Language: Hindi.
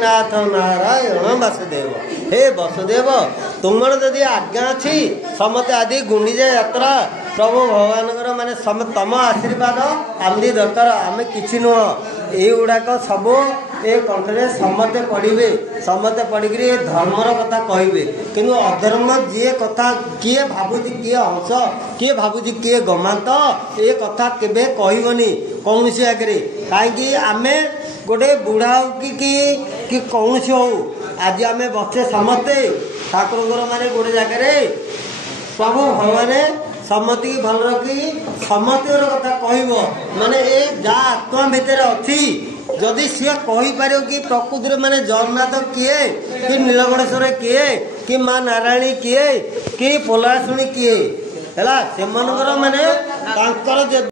नाथ नारायण वासुदेव हे वसुदेव तुमर जदि आज्ञा अच्छी समते आदि गुंडीजा यात्रा प्रभु भगवान माने तम आशीर्वाद आमदी दरकार आम कि नुह युवाक सब ए कंठे समते पढ़े समते पढ़ी धर्मर कथा कहे कि अधर्म जी कथा किए भावुची किए हंस किए भावुची किए गमांत ए कथा केबे कहबनी कौन सी आगे कहीं आमे गोटे बुढ़ा हो कि कौन सी हो आज आम बचे समस्ते ठाकुर माने गोटे जगह प्रभु भगवान समति भल रखी समति कथा कह माने ए जा आत्मा भितर अच्छी जदि सी कहीपर कि प्रकृति माने जगन्नाथ किए कि नीलकंठेश्वर किए कि माँ नारायणी किए कि पोलाशुणी किए है से माने